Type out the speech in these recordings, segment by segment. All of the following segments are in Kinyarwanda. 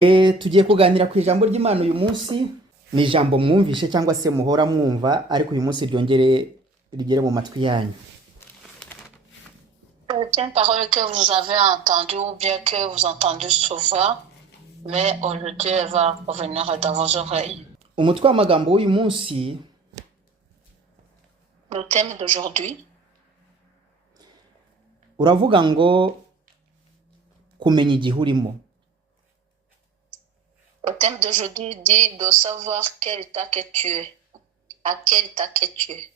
Tugiye kuganira ku ijambo ry'Imana uyu munsi. Ni ijambo mwumvishe cyangwa se muhora mwumva, ariko uyu munsi ryongere rigere mu matwi yanyu. C'est une parole que vous avez entendue ou bien que vous entendez souvent, mais aujourd'hui elle va revenir dans vos oreilles. Umutwe w'amagambo w'uyu munsi Le thème d'aujourd'hui uravuga ngo kumenya igihe urimo. Le thème d'aujourd'hui dit de savoir quel état que tu es, à quel état que tu es,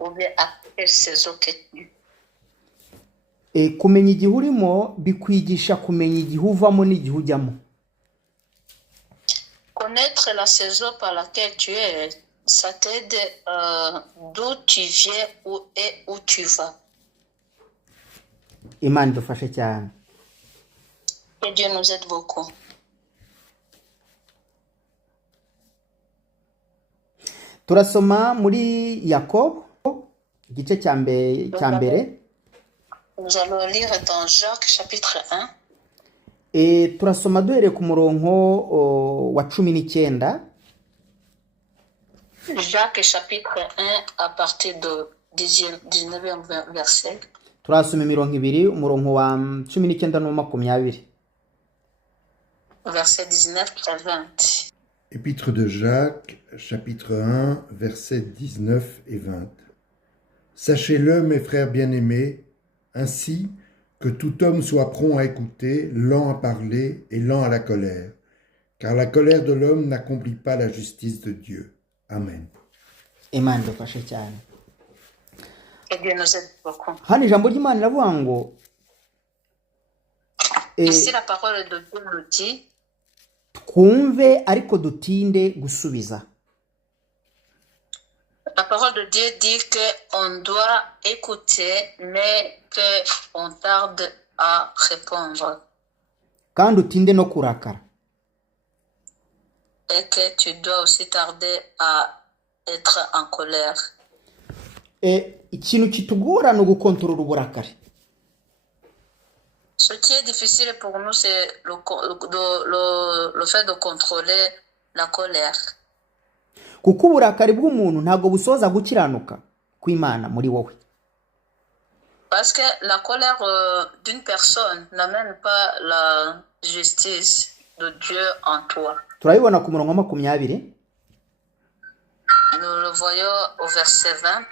ou bien à quelle saison que tu es. Kumenya igihe urimo bikwigisha kumenya igihe uvamo n'igihe ujyamo. Connaître la saison par laquelle tu es, ça t'aide d'où tu viens et où tu vas. Imana idufashe cyane. Et Dieu nous aide beaucoup. Turasoma muri Yakobo igice cya mbere. Nous allons lire dans Jacques chapitre 1. Turasoma duhereye ku murongo wa 19. Jacques chapitre 1 à partir de 19e verset. Turasoma imirongo ibiri, umurongo wa 19 no 20. Verset 19 à 20. Épître de Jacques, chapitre 1, versets 19 et 20. Sachez-le, mes frères bien-aimés, ainsi que tout homme soit prompt à écouter, lent à parler et lent à la colère, car la colère de l'homme n'accomplit pas la justice de Dieu. Amen. Imana idufashe cyane. Et Dieu nous aide beaucoup. Hano ijambo ry'Imana riravuga ngo Ici la parole de Dieu nous dit twumve ariko dutinde gusubiza. La parole de Dieu dit qu'on doit écouter, mais qu'on tarde à répondre. Kandi utinde no kurakara. Et que tu dois aussi tarder à être en colère. Ikintu kitugora no gukontorora uburakari. Ce qui est difficile pour nous, c'est le fait de contrôler la colère. Kuko uburakari bw'umuntu ntabwo busoza gukiranuka kw'Imana muri wowe. Parce que la colère d'une personne n'amène pas la justice de Dieu en toi. Turabibona ku murongo wa 20. Nous le voyons au verset 20.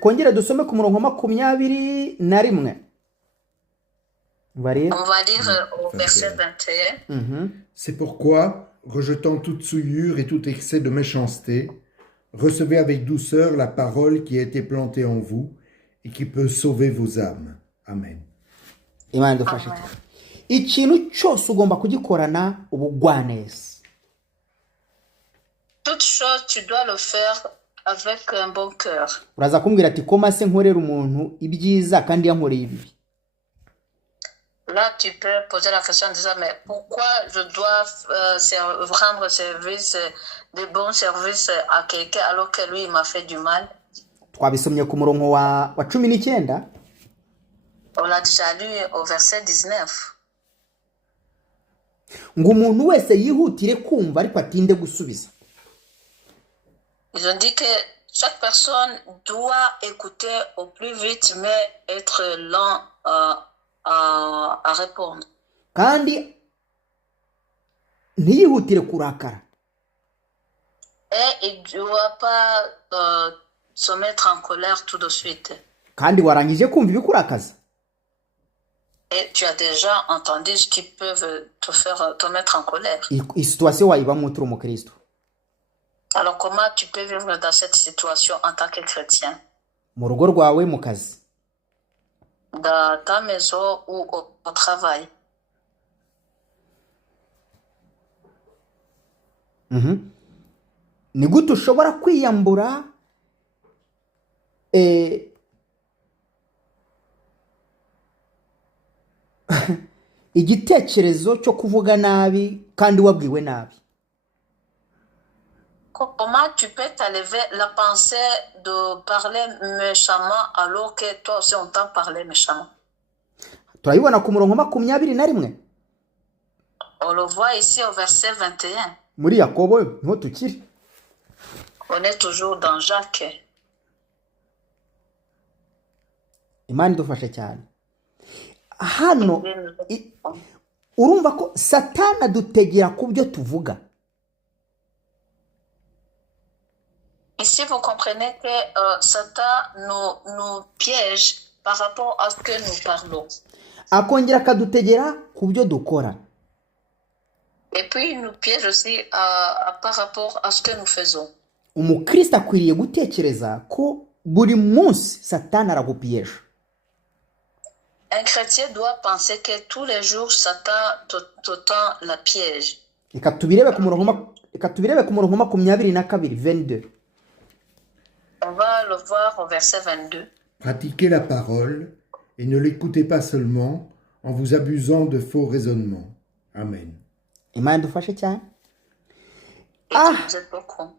Kongera dusome ku murongo wa 21. On va lire au verset 21. C'est pourquoi, rejetant toute souillure et tout excès de méchanceté, recevez avec douceur la parole qui a été plantée en vous et qui peut sauver vos âmes. Amen. Imana idufashe cyane. Ikintu cyose ugomba kugikorana ubugwaneza. Toute chose, tu dois le faire avec un bon cœur. Uraza kumbwira ati koma se nkorera umuntu ibyiza kandi yankoreye ibibi. Là, tu peux poser la question en disant, mais pourquoi je dois rendre service, de bons services à quelqu'un alors que lui, il m'a fait du mal? Twabisomye ku murongo wa 19. On l'a déjà lu au verset 19. Ngo umuntu wese yihutire kumva ariko atinde gusubiza. Ils ont dit que chaque personne doit écouter au plus vite, mais être lent à répondre. Kandi ntiyihutire kurakara. Et il ne doit pas se mettre en colère tout de suite. Kandi warangije kumva ibikurakaza. Et tu as déjà entendu ce qui peuvent te mettre en colère. Situation wayibamo turi umukristo. Alors comment tu peux vivre dans cette situation en tant que chrétien? Mu rugo rwawe, mu kazi. Dans ta maison ou au travail. Ni gute ushobora kwiyambura igitekerezo cyo kuvuga nabi kandi wabwiwe nabi? Comment tu peux t'enlever la pensée de parler méchamment alors que toi aussi on t'a parlé méchamment? Turabibona ku murongo 21. On le voit ici au verset 21. muri yakobo niho tukiri. On est toujours dans Jacques. Imana idufashe cyane. Hano urumva ko Satani adutegera ku byo tuvuga. Ici, vous comprenez que Satan nous piège par rapport à ce que nous parlons. Akongera akadutegera ku byo dukora. Et puis, il nous piège aussi par rapport à ce que nous faisons. Umukristo akwiriye gutekereza ko buri munsi Satani aragupiyeje. Un chrétien doit penser que tous les jours, Satan te tend la piège. Reka tubirebe ku murongo 22. On va le voir au verset 22. Pratiquez la parole et ne l'écoutez pas seulement en vous abusant de faux raisonnements. Amen. Imana idufashe cyane. Et vous êtes beaucoup.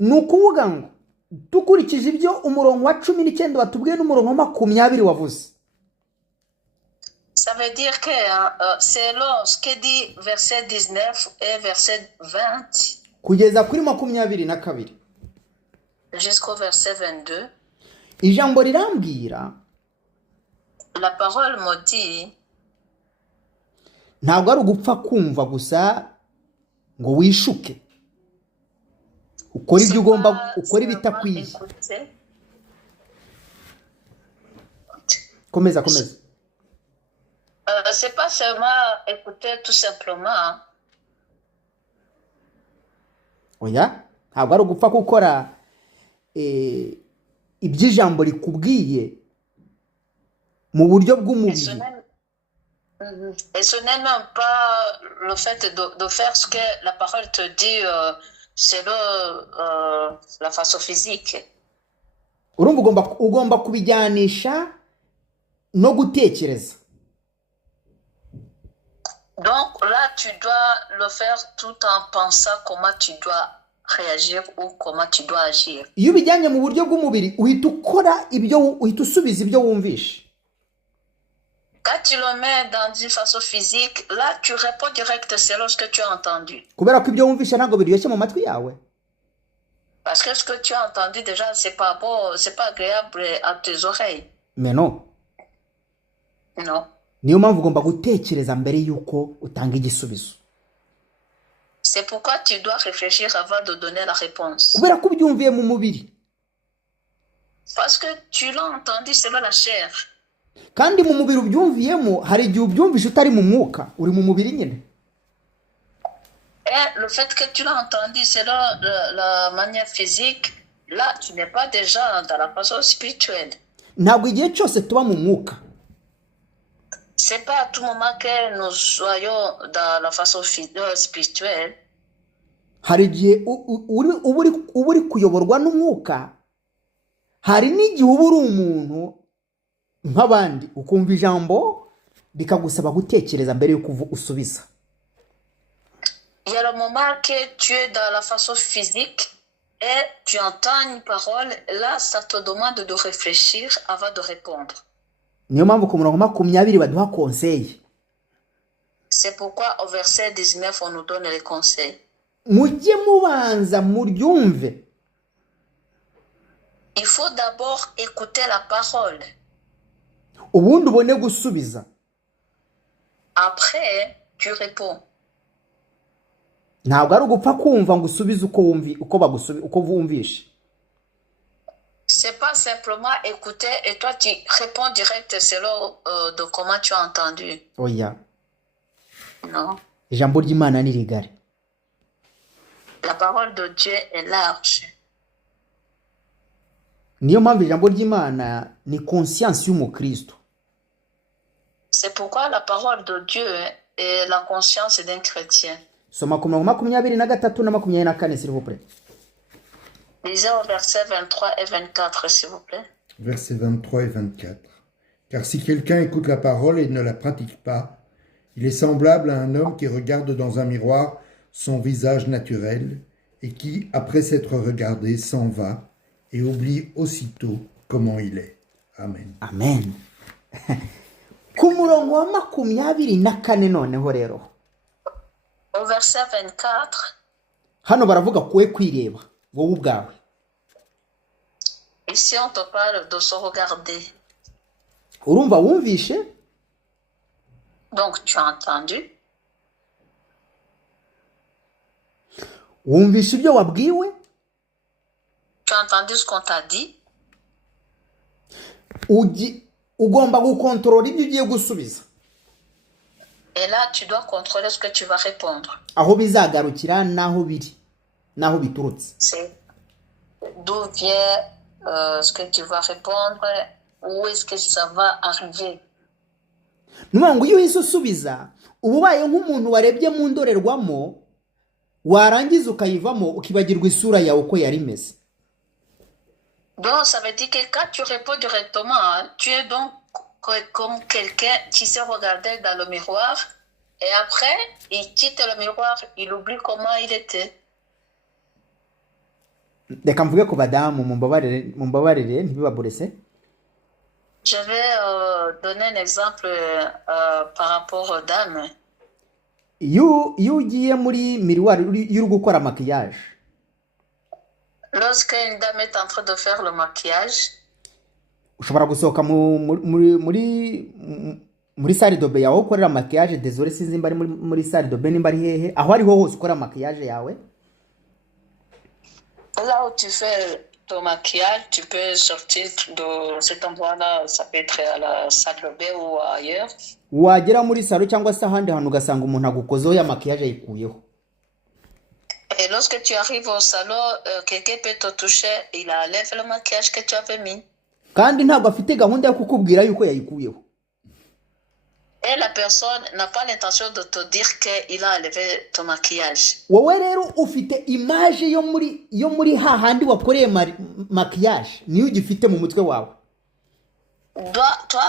Ni ukuvuga ngo dukurikije ibyo umurongo wa 19 watubwiye n'umurongo wa 20 wavuze. Ça veut dire que selon ce que dit verset 19 et verset 20 kugeza kuri 22 jusqu'au verset 22, ijambo rirambwira la parole me dit ntabwo ari ugupfa kumva gusa ngo wishuke ukora ibyo ugomba ukora ibitakwiye. Komeza. C'est pas seulement écouter tout simplement. Oya, ntabwo ari ugupfa gukora iby'ijambo rikubwiye mu buryo bw'umubiri. Et ce n'est même pas le fait de faire ce que la parole te dit selon la façon physique. Urumva ugomba kubijyanisha no gutekereza. Donc là, tu dois le faire tout en pensant comment tu dois réagir ou comment tu dois agir. Iyo ubijyanye mu buryo bw'umubiri uhita ukora ibyo uhita usubiza ibyo wumvishe. Quand tu le mets dans une façon physique, là, tu réponds direct selon ce que tu as entendu. Kubera ko ibyo wumvishe ntabwo biryoshye mu matwi yawe. Parce que ce que tu as entendu déjà, c'est pas beau, c'est pas agréable à tes oreilles. Mais non. Non. Niyo mpamvu ugomba gutekereza mbere yuko utanga igisubizo. C'est pourquoi tu dois réfléchir avant de donner la réponse. Kubera ko ubyumviye mu mubiri. Parce que tu l'as entendu selon la chair. Kandi mu mubiri ubyumviyemo hari igihe ubyumvishe utari mu mwuka, uri mu mubiri nyine. Et le fait que tu l'as entendu selon la manière physique, là, tu n'es pas déjà dans la façon spirituelle. Ntabwo igihe cyose tuba mu mwuka. C'est pas à tout moment que nous soyons dans la façon spirituelle. Hari igihe uba uri kuyoborwa n'umwuka, hari n'igihe uba uri umuntu nk'abandi ukumva ijambo bikagusaba gutekereza mbere yuko usubiza. Il y a le moment que tu es dans la façon physique et tu entends une parole, là, ça te demande de réfléchir avant de répondre. Niyo mpamvu ku murongo 20 baduha conseil. C'est pourquoi au verset 19, on nous donne les conseils. Mujye mubanza muryumve. Il faut d'abord écouter la parole. Ubundi ubone gusubiza. Après, tu réponds. Ntabwo ari ugupfa kumva ngo usubize uko bumvishe. C'est pas simplement écouter et toi tu réponds direct selon de comment tu as entendu. Oya. Non. Ijambo ry'Imana ni rigari. La parole de Dieu est large. Niyo mpamvu ijambo ry'Imana ni conscience y'umukristo. C'est pourquoi la parole de Dieu est la conscience d'un chrétien. Soma ku murongo 23 na 24 s'il vous plaît. Lisez au verset 23 et 24 s'il vous plaît. Versets 23 et 24. Car si quelqu'un écoute la parole et ne la pratique pas, il est semblable à un homme qui regarde dans un miroir son visage naturel et qui, après s'être regardé, s'en va et oublie aussitôt comment il est. Amen. Amen. Ku murongo wa 24 noneho rero Au verset 24, hano baravuga kuwe kwireba wowe ubwawe. ici on te parle de se regarder. Urumva wumvishe? Donc tu as entendu, Wumvishe ibyo wabwiwe? tu as entendu ce qu'on t'a dit. Ugomba gukontorora ibyo ugiye gusubiza. Et là, tu dois contrôler ce que tu vas répondre. Aho bizagarukira naho biri, naho biturutse. C'est d'où vient ce que tu vas répondre, où est-ce que ça va arriver. Ngo iyo uhise usubiza uba ubaye nk'umuntu warebye mu ndorerwamo warangiza ukayivamo ukibagirwa isura yawe uko yari imeze. Donc, ça veut dire que quand tu réponds directement, hein, tu es donc comme quelqu'un qui s'est regardé dans le miroir et après, il quitte le miroir, il oublie comment il était. Reka mvuge ku badamu mumbabarire ntibibaburese. Je vais donner un exemple par rapport aux dames. Iyo ugiye muri miroir uri gukora maquillage, Lorsque une dame est en train de faire le maquillage, ushobora gusohoka muri salle de bain yawe ukorera maquillage. Désolé sinzi mba ari muri salle de bain nimba ari hehe, aho ariho hose ukora maquillage yawe. là où tu fais ton maquillage, tu peux sortir de cet endroit-là, ça peut être à la salle de bain ou ailleurs. Wagera muri salo cyangwa se ahandi hantu ugasanga umuntu agukozeho ya maquillage ayikuyeho. Et lorsque tu arrives au salon, quelqu'un peut te toucher, il enlève le maquillage que tu avais mis. Kandi ntabwo afite gahunda yo kukubwira yuko yayikuyeho. Et la personne n'a pas l'intention de te dire qu'il a enlevé ton maquillage. Wowe rero ufite image yo muri hahandi wakoreye maquillage niyo ugifite mu mutwe wawe. Toi,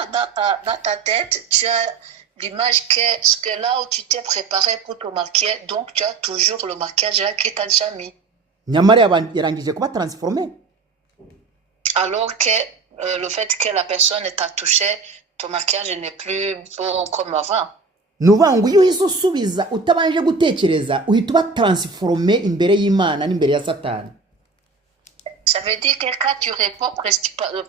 dans ta tête, tu as l'image que là où tu t'es préparé pour te maquiller, donc tu as toujours le maquillage là que tu as déjà mis. Nyamara yarangije kuba transformé. Alors que le fait que la personne t'a touché, ton maquillage n'est plus bon comme avant. Nuvuga ngo iyo uhise usubiza utabanje gutekereza uhita uba transformé imbere y'Imana n'imbere ya Satani. Ça veut dire que quand tu réponds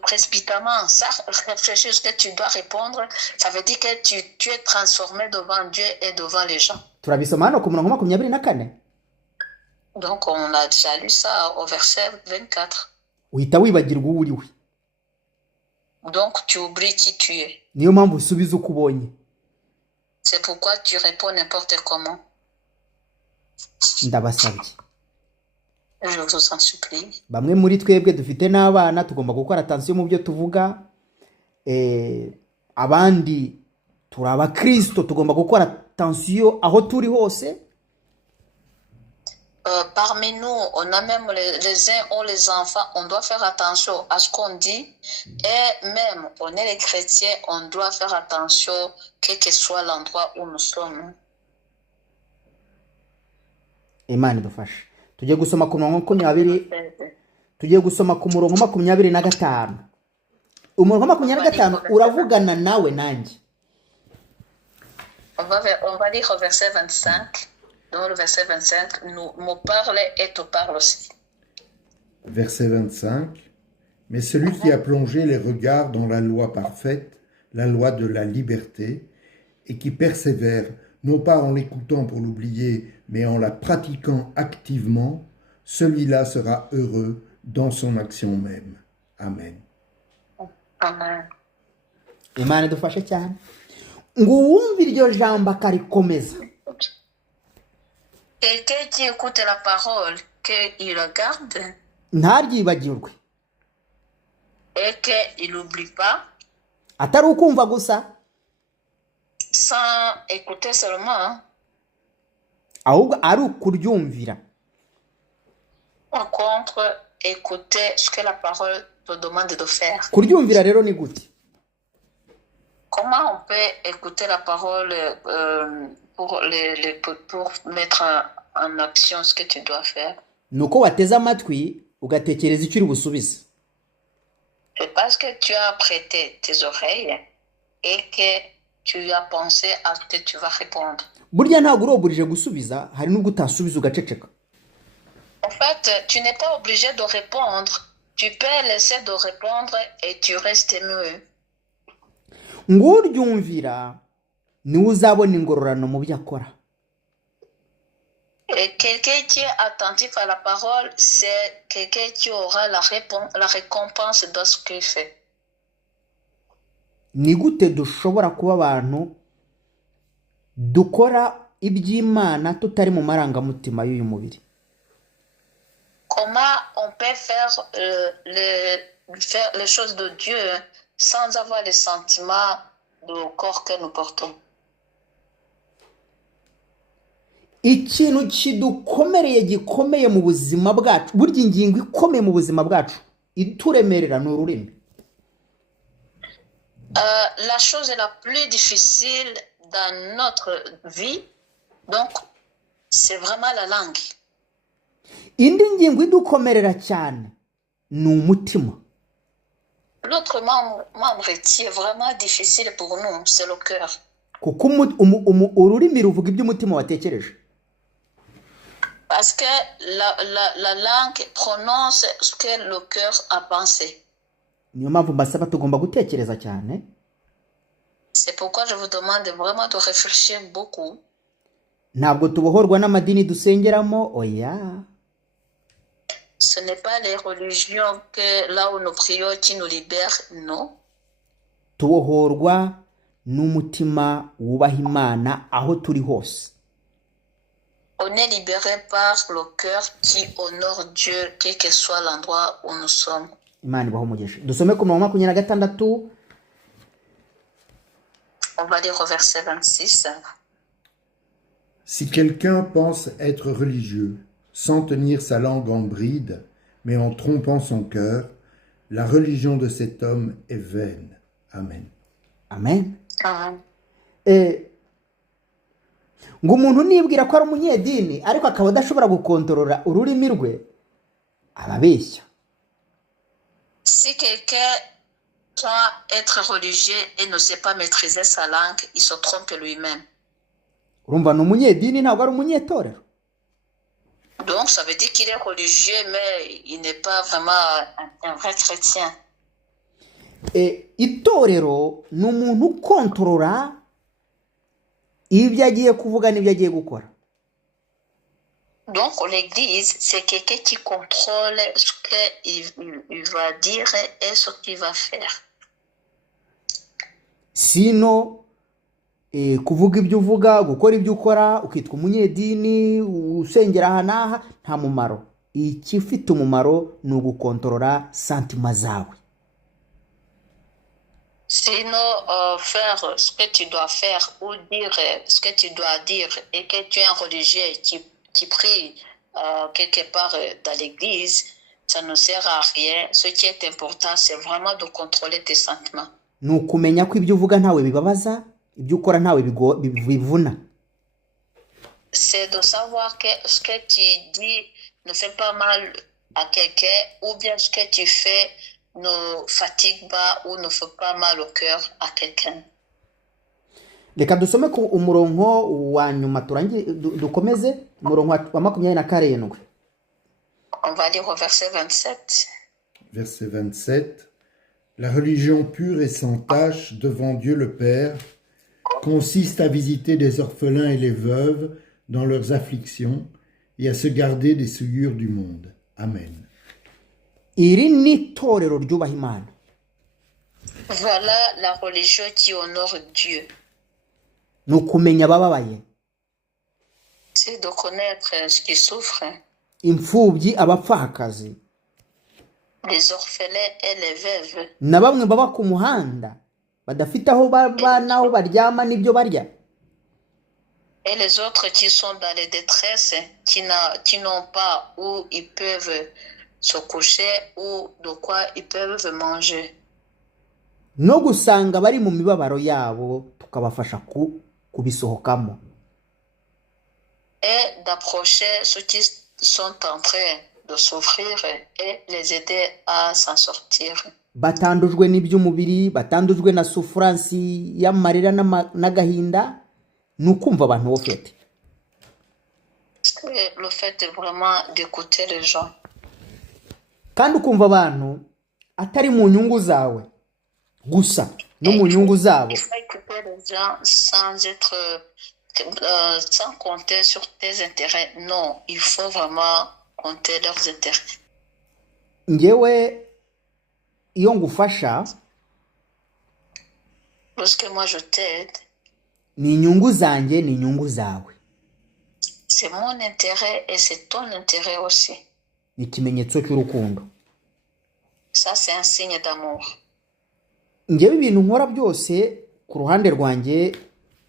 précipitamment, sans réfléchir ce que tu dois répondre, ça veut dire que tu es transformé devant Dieu et devant les gens. Turabisoma hano ku murongo 24. Donc on a déjà lu ça au verset 24. Uhita wibagirwa uwo uriwe. Donc tu oublies qui tu es. Niyo mpamvu usubiza uko ubonye. C'est pourquoi tu réponds n'importe comment. Ndabasabye. Je vous en supplie. Bamwe muri twebwe dufite n'abana tugomba gukora attention mu byo tuvuga. Abandi turaba Kristo tugomba gukora attention aho turi hose. Parmi nous, on a même les uns ou les enfants, on doit faire attention à ce qu'on dit. Et même, on est les chrétiens, on doit faire attention, quel que soit l'endroit où nous sommes. Imana idufashe. Tugiye gusoma ku murongo 20. Tugiye gusoma ku murongo 25. Umurongo 25 uravugana nawe nanjye. On va lire au verset 25. Dans le verset 25, me parle et te parle aussi. Verset 25. Mais celui qui a plongé les regards dans la loi parfaite, la loi de la liberté, et qui persévère, non pas en l'écoutant pour l'oublier, mais en la pratiquant activement, celui-là sera heureux dans son action même. Amen. Amen. Imana idufashe cyane. Ngo wumve iryo jambo akarikomeza. Quelqu'un qui écoute la parole, qu'il regarde, ntaryibagirwe, et qu'il n'oublie pas, atari ukumva gusa, sans écouter seulement, ahubwo ari ukuryumvira. Par contre, écouter ce que la parole te demande de faire. Kuryumvira rero ni gute? Comment on peut écouter la parole pour mettre en action ce que tu dois faire? Nuko wateze amatwi ugatekereza icyo uri busubize. C'est parce que tu as prêté tes oreilles et que tu as pensé à ce que tu vas répondre. burya ntabwo uroburije gusubiza, hari n'ubwo utasubiza ugaceceka. En fait, tu n'es pas obligé de répondre. Tu peux laisser de répondre et tu restes mieux. Ng'uryumvira niwe uzabona ingororano mu byo akora. Et quelqu'un qui est attentif à la parole, c'est quelqu'un qui aura la récompense de ce qu'il fait. Ni gute dushobora kuba abantu dukora iby'Imana tutari mu marangamutima y'uyu mubiri? Comment on peut faire les choses de Dieu sans avoir les sentiments du corps que nous portons? Ikintu kidukomereye gikomeye mu buzima bwacu, burya ingingo ikomeye mu buzima bwacu ituremerera ni ururimi. La chose la plus difficile dans notre vie, donc, c'est vraiment la langue. Indi ngingo idukomerera cyane ni umutima. L'autre membre qui est vraiment difficile pour nous, c'est le cœur. Kuko ururimi ruvuga ibyo umutima watekereje. Parce que la langue prononce ce que le cœur a pensé. Niyo mpamvu mbasaba tugomba gutekereza cyane. C'est pourquoi je vous demande vraiment de réfléchir beaucoup. Ntabwo tubohorwa n'amadini dusengeramo, oya. Ce n'est pas les religions que là où nous prions qui nous libèrent, non. Tubohorwa n'umutima wubaha Imana aho turi hose. On est libéré par le cœur qui honore Dieu, quel que soit l'endroit où nous sommes. Imana ibaho umugisha. Dusome ku murongo wa 26. On va lire au verset 26. Si quelqu'un pense être religieux, sans tenir sa langue en bride, mais en trompant son cœur, la religion de cet homme est vaine. Amen. Amen. Amen. Ngo umuntu nibwira ko ari umunyedini ariko akaba adashobora gukontorora ururimi rwe, ababeshya. Si quelqu'un doit être religieux et ne sait pas maîtriser sa langue, il se trompe lui-même. Urumva ni umunyedini ntabwo ari umunyetorero. Donc ça veut dire qu'il est religieux mais il n'est pas vraiment un vrai chrétien. Itorero ni umuntu ukontorora ibyo agiye kuvuga n'ibyo agiye gukora. Donc l'église, c'est quelqu'un qui contrôle ce qu'il va dire et ce qu'il va faire. Sino kuvuga ibyo uvuga, gukora ibyo ukora, ukitwa umunyedini, usengera aha n'aha, nta mumaro. Ikifite umumaro ni ugukontorora santima zawe. Sinon, faire ce que tu dois faire ou dire ce que tu dois dire et que tu es un religieux qui prie quelque part dans l'église, ça ne sert à rien. Ce qui est important, c'est vraiment de contrôler tes sentiments. Ni ukumenya ko ibyo uvuga ntawe bibabaza, ibyo ukora ntawe bivuna. C'est de savoir que ce que tu dis ne fait pas mal à quelqu'un ou bien ce que tu fais ne fatigue pas ou ne fait pas mal au cœur à quelqu'un. Reka dusome ku umurongo wa nyuma dukomeze umurongo wa 27. On va lire au verset 27. Verset 27. La religion pure et sans tache devant Dieu le Père consiste à visiter les orphelins et les veuves dans leurs afflictions et à se garder des souillures du monde. Amen. Iri ni itorero ryubaha Imana. Voilà la religion qui honore Dieu. Ni ukumenya abababaye. C'est de connaître ce qui souffre. Imfubyi, abapfakazi. Les orphelins et les veuves. Na bamwe baba ku muhanda badafite aho naho baryama n'ibyo barya. Et les autres qui sont dans les détresses, qui n'ont pas où ils peuvent se coucher ou de quoi ils peuvent manger. No gusanga bari mu mibabaro yabo tukabafasha kubisohokamo. Et d'approcher ceux qui sont en train de souffrir et les aider à s'en sortir. batandujwe n'iby'umubiri, batandujwe na souffrance y'amarira n'agahinda, ni ukumva abantu bofete. C'est le fait vraiment d'écouter les gens. Kandi ukumva abantu atari mu nyungu zawe gusa, no mu nyungu zabo. Il faut écouter les gens sans compter sur tes intérêts. Non, il faut vraiment compter leurs intérêts. Ngewe iyo ngufasha, lorsque moi je t'aide, ni inyungu zanjye, ni inyungu zawe. C'est mon intérêt et c'est ton intérêt aussi. Ni ikimenyetso cy'urukundo. Ça, c'est un signe d'amour. Ngewe ibintu nkora byose ku ruhande rwanjye,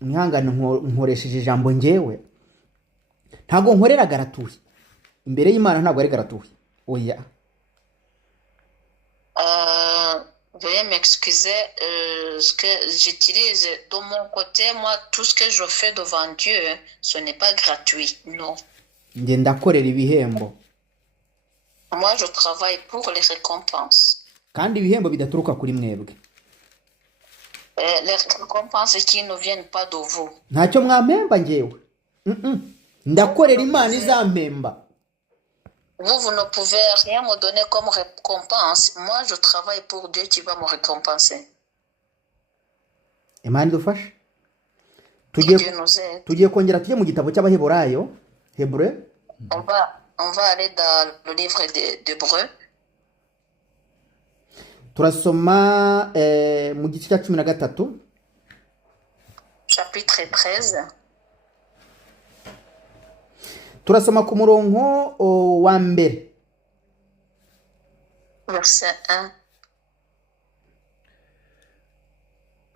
mwihangane nkoresheje ijambo ngewe, ntabwo nkorera garatuye. Imbere y'Imana ntabwo ari garatuye. Oya. Veuillez m'excuser, ce que j'utilise de mon côté, moi, tout ce que je fais devant Dieu, ce n'est pas gratuit, non. Nge ndakorera ibihembo. Moi, je travaille pour les récompenses. Kandi ibihembo bidaturuka kuri mwebwe. Les récompenses qui ne viennent pas de vous. Ntacyo mwampemba ngewe. Ndakorera Imana izampemba. Vous ne pouvez rien me donner comme récompense. Moi, je travaille pour Dieu qui va me récompenser. Imana idufashe. Dieu nous aide. Tugiye kongera tujye mu gitabo cy'Abaheburayo, Hébreux. On va aller dans le livre d'Hébreux. Turasoma mu gice cya 13. Chapitre 13. Turasoma ku murongo wa mbere. Verset 1.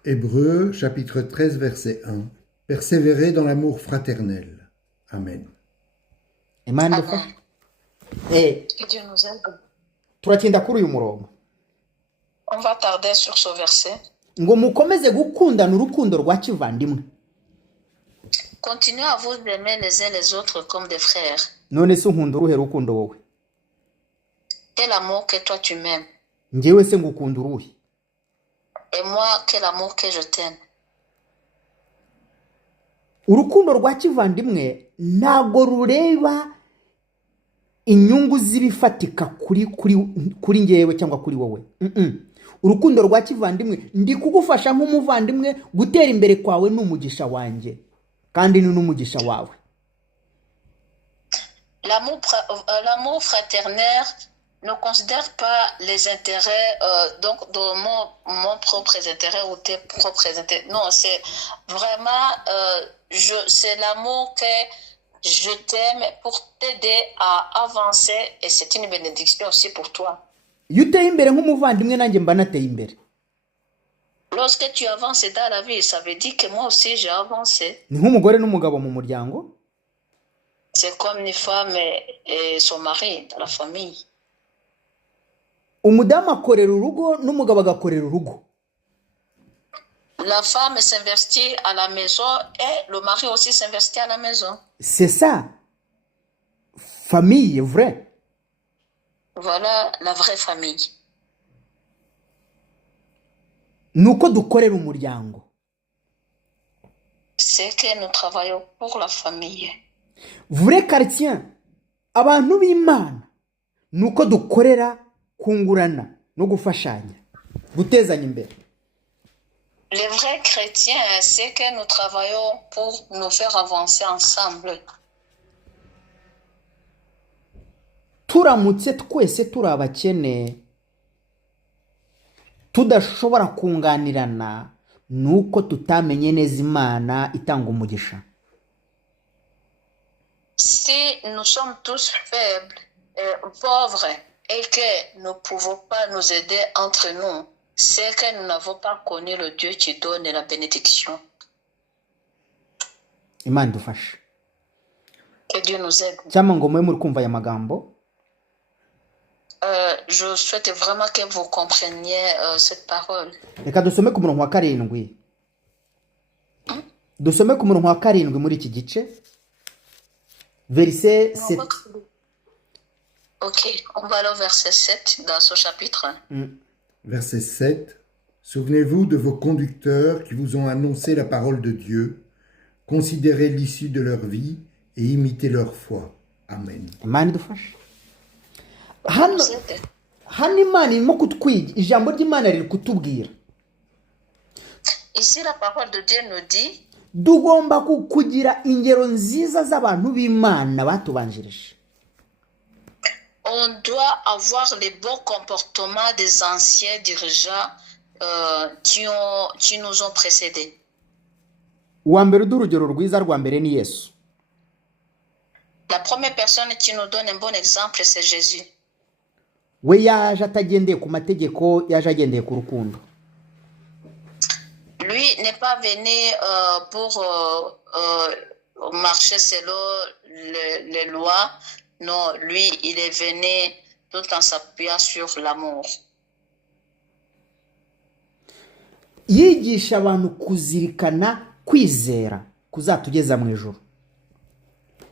Hébreux, chapitre 13, verset 1. Persévérez dans l'amour fraternel. Amen. Imana idufashe. Que Dieu nous aide. Turatinda kuri uyu murongo. On va tarder sur ce verset. Ngo mukomeze gukundana urukundo rwa kivandimwe. Continuez à vous aimer les uns les autres comme des frères. None se unkunda uruhe rukundo wowe? Quel amour que toi tu m'aimes. Ngewe se ngukunda uruhe? Et moi, quel amour que je t'aime. Urukundo rwa kivandimwe ntabwo rureba inyungu z'ibifatika kuri ngewe cyangwa kuri wowe. Urukundo rwa kivandimwe ndi kugufasha nk'umuvandimwe gutera imbere kwawe n'umugisha wanjye kandi ni n'umugisha wawe. L'amour fraternel ne considère pas les intérêts donc de mon propre intérêt ou tes propres intérêts. Non, c'est vraiment c'est l'amour que je t'aime pour t'aider à avancer et c'est une bénédiction aussi pour toi. Iyo uteye imbere nk'umuvandimwe nanjye mba nateye imbere. Lorsque tu avances dans la vie, ça veut dire que moi aussi j'ai avancé. Ni nk'umugore n'umugabo mu muryango. C'est comme une femme et son mari dans la famille. Umudamu akorera urugo n'umugabo agakorera urugo. La femme s'investit à la maison et le mari aussi s'investit à la maison. C'est ça. Famille vraie. Voilà la vraie famille. Nuko dukorera umuryango. C'est que nous travaillons pour la famille. Vrai chrétien, abantu b'Imana, nuko dukorera kungurana no gufashanya, gutezanya imbere. Les vrais chrétiens, c'est que nous travaillons pour nous faire avancer ensemble. Turamutse twese turi abakene tudashobora kunganirana nuko tutamenye neza Imana itanga umugisha. Si nous sommes tous faibles et pauvres et que nous ne pouvons pas nous aider entre nous, c'est que nous n'avons pas connu le Dieu qui donne la bénédiction. Imana idufashe. Que Dieu nous aide. Cyangwa ngo mwe muri kumva aya magambo. Je souhaite vraiment que vous compreniez cette parole. Reka dusome ku murongo wa 7. Dusome ku murongo wa 7 muri iki gice. Verset 7. Ok, on va aller au verset 7 dans ce chapitre. Verset 7. Souvenez-vous de vos conducteurs qui vous ont annoncé la parole de Dieu. Considérez l'issue de leur vie et imitez leur foi. Amen. imana idufashe hano Vous êtes- hano imana irimo kutwiga ijambo ry'imana riri kutubwira Ici, la parole de Dieu nous dit tugomba kugira ingero nziza z'abantu b'imana batubanjirije on doit avoir les bons comportements des anciens dirigeants qui nous ont précédés. uwa mbere uduha urugero rwiza rwa mbere ni yesu La première personne qui nous donne un bon exemple, c'est Jésus. we yaje atagendeye ku mategeko, yaje agendeye ku rukundo. Lui n'est pas venu pour marcher selon les lois. Non, lui, il est venu tout en s'appuyant sur l'amour. yigisha abantu kuzirikana kwizera kuzatugeza mu ijuru.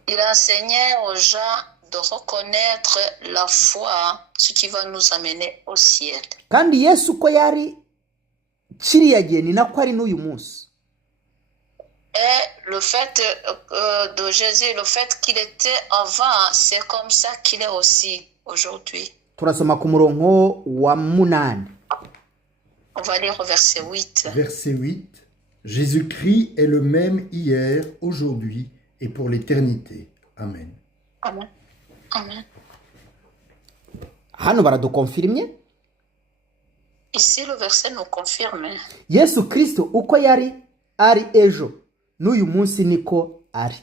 Il enseignait aux gens de reconnaître la foi, ce qui va nous amener au ciel. kandi yesu uko yari kiriya gihe ni nako ari n'uyu munsi. Et le fait de Jésus, le fait qu'il était avant, c'est comme ça qu'il est aussi aujourd'hui. turasoma ku murongo wa 8. On va lire au verset 8. Verset 8. Jésus-Christ est le même hier, aujourd'hui et pour l'éternité. Amen. Amen. Amen. hano baradukonfirimye Ici, le verset nous confirme. yesu kirisito uko yari ari ejo n'uyu munsi niko ari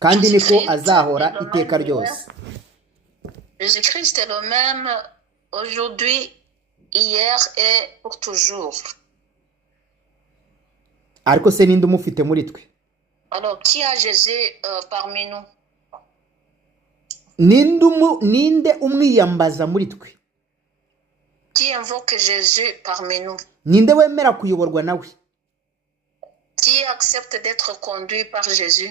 kandi niko azahora iteka ryose. Jésus-Christ est le même aujourd'hui, hier et pour toujours. ariko se ninde umufite muri twe? Alors, qui a Jésus parmi nous? ninde umwiyambaza muri twe? Qui invoque Jésus parmi nous? ninde wemera kuyoborwa nawe? Qui accepte d'être conduit par Jésus?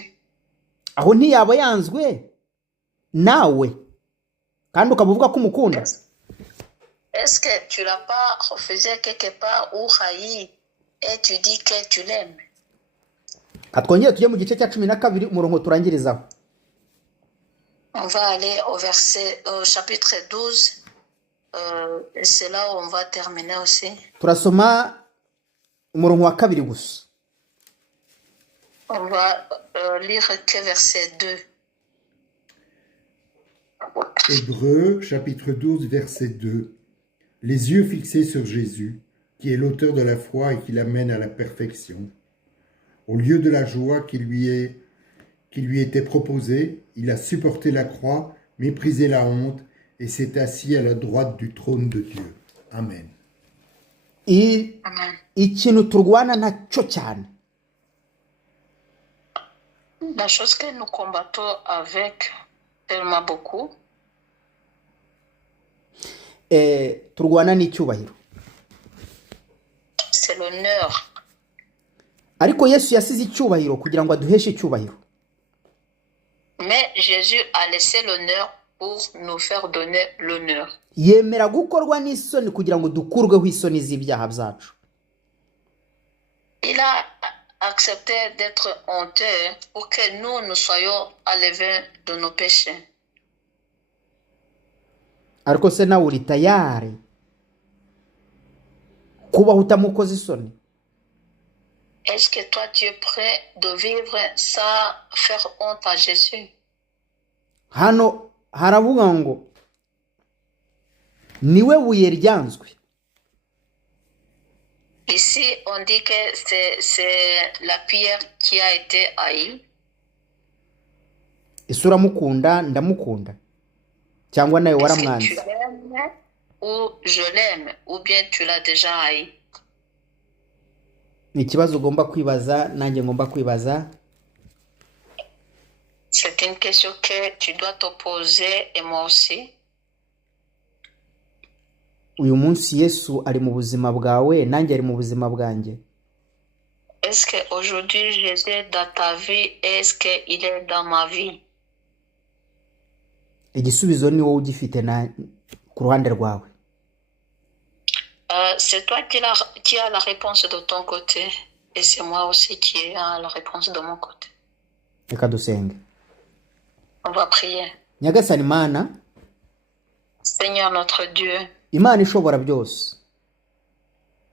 aho ntiyaba yanzwe nawe kandi ukaba uvuga ko umukunda? Est-ce que tu l'as pas refusé quelque part ou haï et tu dis que tu l'aimes? twongere tujye mu gice cya 12 umurongo turangirizaho. On va aller au chapitre 12. Et c'est là où on va terminer aussi. turasoma umurongo wa 2 gusa. On va lire que verset 2. Hébreux, chapitre 12, verset 2. Les yeux fixés sur Jésus, qui est l'auteur de la foi et qui l'amène à la perfection. Au lieu de la joie qui lui était proposée, il a supporté la croix, méprisé la honte et s'est assis à la droite du trône de Dieu. Amen. Amen. ikintu turwana nacyo cyane La chose que nous combattons avec tellement beaucoup, turwana n'icyubahiro. c'est l'honneur. ariko yesu yasize icyubahiro kugira ngo aduheshe icyubahiro. Mais Jésus a laissé l'honneur pour nous faire donner l'honneur. yemera gukorwa n'isoni kugira ngo dukurweho isoni z'ibyaha byacu. Il a accepté d'être honteux pour que nous soyons enlevés de nos péchés. ariko se nawe uri tayari kubaho utamukoze isoni? Est-ce que toi tu es prêt de vivre sans faire honte à Jésus? hano haravuga ngo niwe buye ryanzwe. Ici, on dit que c'est la pierre qui a été haïe. ese uramukunda? ndamukunda cyangwa nawe Est-ce que tu waramwanze? l'aimes ou je l'aime ou bien tu l'as déjà haï? ni ikibazo ugomba kwibaza, nanjye ngomba kwibaza. C'est une question que tu dois te poser et moi aussi. uyu munsi yesu ari mu buzima bwawe, nanjye ari mu buzima bwanjye. Est-ce qu'aujourd'hui Jésus est dans ta vie? Est-ce qu'il est dans ma vie? igisubizo ni wowe ugifite ku ruhande rwawe. C'est toi qui as la réponse de ton côté et c'est moi aussi qui ai la réponse de mon côté. Reka dusenge. On va prier. Nyagasani Mana, Seigneur notre Dieu, Imana ishobora byose,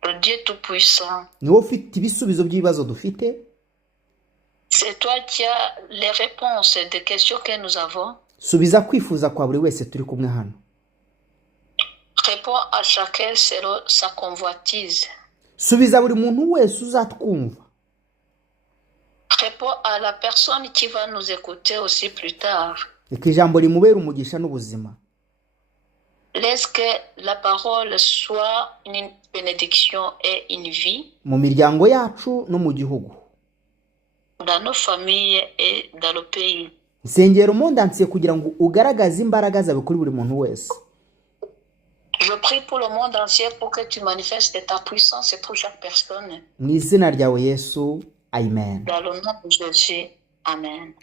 le Dieu tout-puissant, ni wowe ufite ibisubizo by'ibibazo dufite. c'est toi qui as les réponses des questions que nous avons. Subiza kwifuza kwa buri wese turi kumwe hano. Réponds à chacun selon sa convoitise. Subiza buri muntu wese uzatwumva. Réponds à la personne qui va nous écouter aussi plus tard. Reka ijambo rimubera umugisha n'ubuzima. Laisse que la parole soit une bénédiction et une vie Mu miryango yacu no mu gihugu. dans nos familles et dans le pays. Nsengera umundansiye kugira ngo ugaragaze imbaraga zawe kuri buri muntu wese. Je prie pour le monde entier pour que tu manifestes ta puissance pour chaque personne. Mu izina ryawe Yesu, amen. Dans le nom de Jésus, amen.